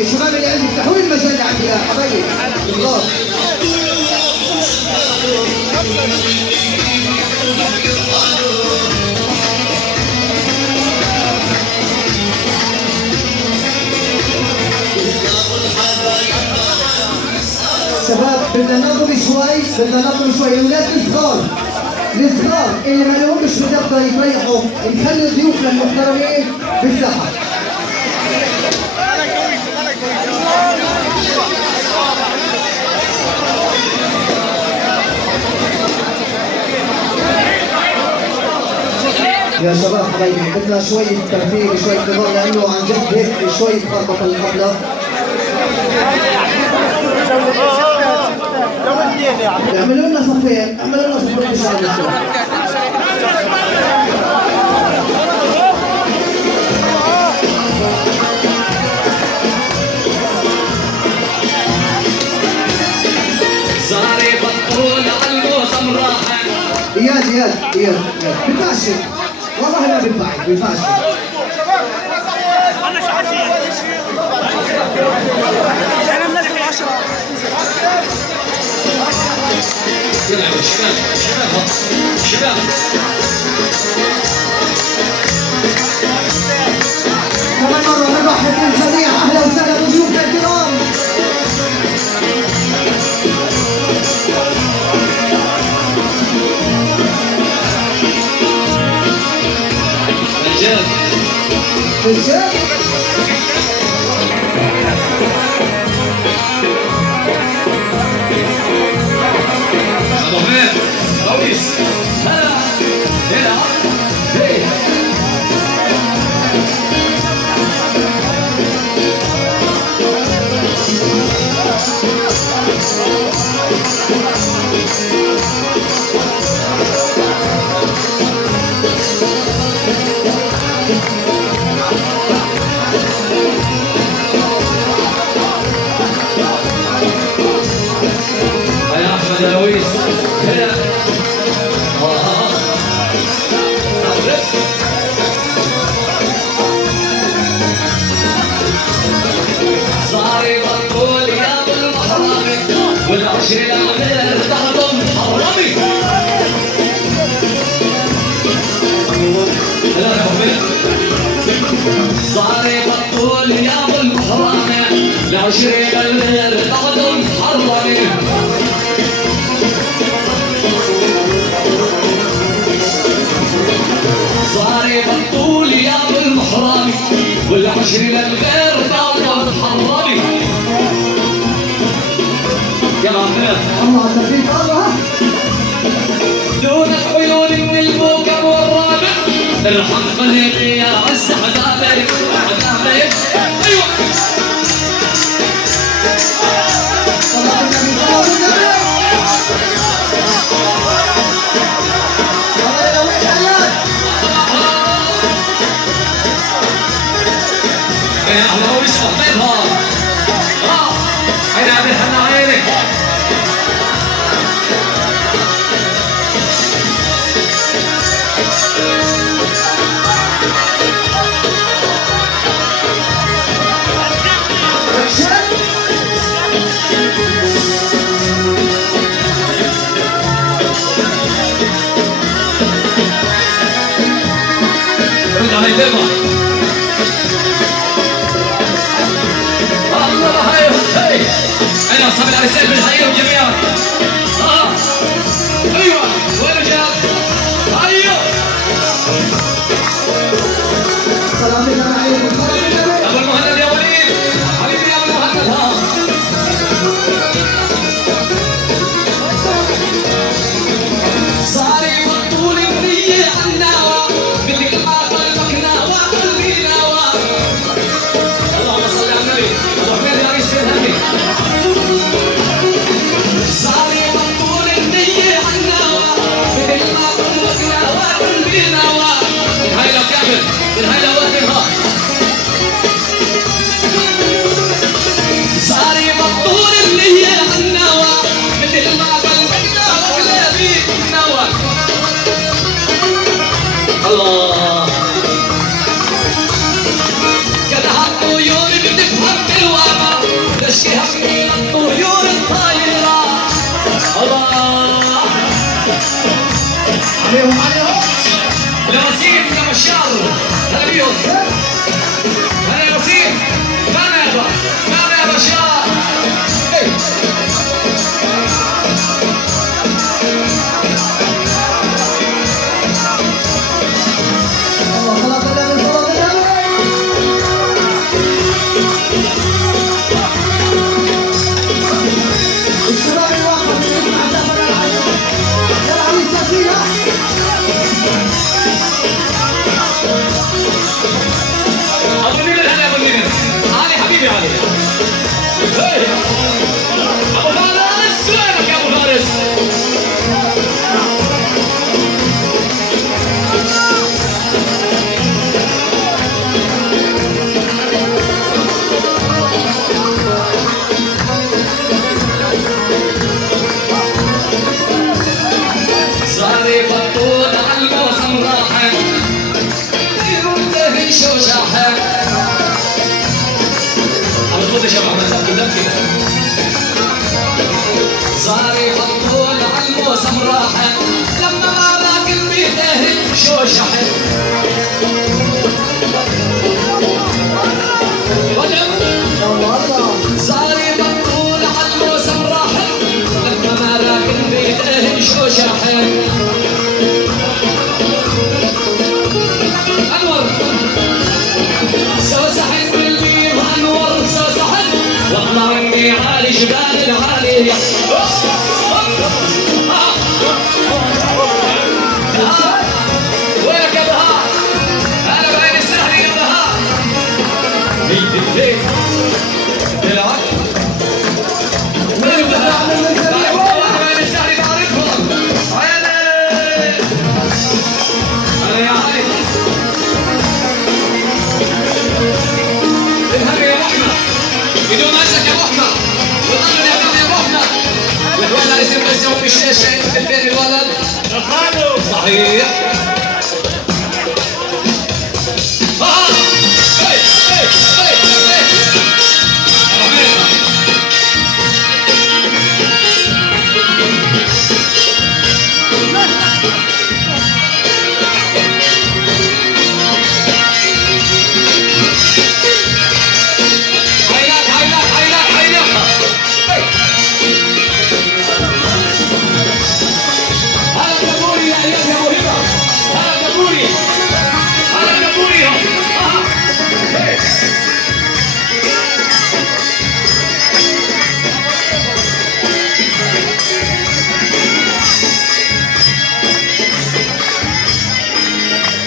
الشباب اللي عندي افتحوا لي المجال عندي يا حبايبي الله. شباب بدنا ناخذ شوي بدنا نطلب شوي يا ولاد الصغار الصغار اللي ما لهمش بتقدر يريحوا نخلي ضيوفنا المحترمين بالساحه. يا شباب حبايبي بدنا شوية ترفيه شوية نظام لأنه عن جد هيك شوية خربطة الحفلة. اعملوا لنا صفين، اعملوا لنا صفين إن شاء الله. صاري بطول عالموسم راحة. اياد بينفعش والله ما بينفعش. انا منزل 10. يلعبوا شباب كمان مرة نرحب بالجميع، أهلا وسهلا بضيوفنا الكرام. رجال أبو حميد رويس هلا هي يا أحمد يا رويس هلا صاري بطول يا ابو المحرمي والعشرين غير ضرب محرمي. هلا يا حبيبي صاري بطول يا ابو المحرمي العشرين غير ضرب محرمي. صاري بطول يا ابو المحرمي والعشرين الغير ضرب محرمي. يا معلم الله على الترتيب الله. دونك عيون من الموكب والرابع ارحم قلبي يا عز عذابي عذابي. ايوه صلاة النبي صلاة النبي. يا ويل عيال. يا اهلا وسهلا عين عبد الحنان عينك. رد علي دمع الله. هاي انا اصحاب العرسان بالحقيقه جميعا. ايوه وين جاب ايوه صلاة النبي صلاة النبي. ابو المهند يا وليد حبيبي يا ابو المهند. ها صاري بطول النية الناوى مثل ما قلبك ناوى قلبي ناوى. اللهم صل على النبي ابو حميد يا ريس الهدي. صاري بطول النية الناوى مثل ما قلبك ناوى قلبي ناوى. من هاي لو كامل من هاي لو وهمها. صاري بطول النية الناوى مثل ما قلبك ناوى قلبي ناوى. الله كده الطيور بتفهم بالواقع تشكيها من الطيور الطايرة. الله عليهم لوسيم يا بشار هلا بيهم. هلا يا وسيم مانا يا بشار. الموسم راح لما ما ذاك البيته شو شحن صار يبطل على الموسم راح لما ما ذاك البيته شو شحن انور سو سحن بالبير انور سو سحن والله اني عالي جبال العالي وينك يا بهار؟ انا بعين السهل يا بهار. ليه؟ تلعب؟ وين بهار؟ بعين السهل تعرفهم. عيني. انا يا علي. اذهب يا محمد. بدون ماسك يا محمد. وطلب يا ابني يا محمد. والولد يصير يسوي بالشاشه البين الولد. صحيح.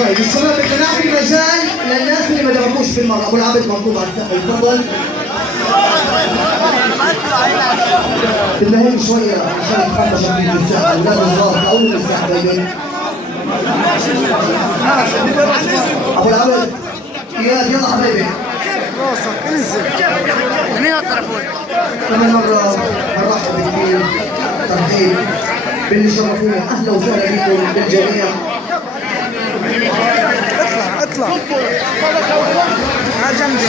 طيب الشباب بدنا نعطي مجال للناس اللي ما جربوش بالمره. ابو العبد مطلوب على السقف تفضل. بالمهم شويه عشان يتفرجوا في المساحه اولاد الصغار او المساحه باين. ابو العبد اياد يلا حبيبي راسك انزل مين الطرفون؟ كمان مره نرحب بكثير ترحيب باللي شرفونا. اهلا وسهلا بكم بالجميع. اطلع على جنبي.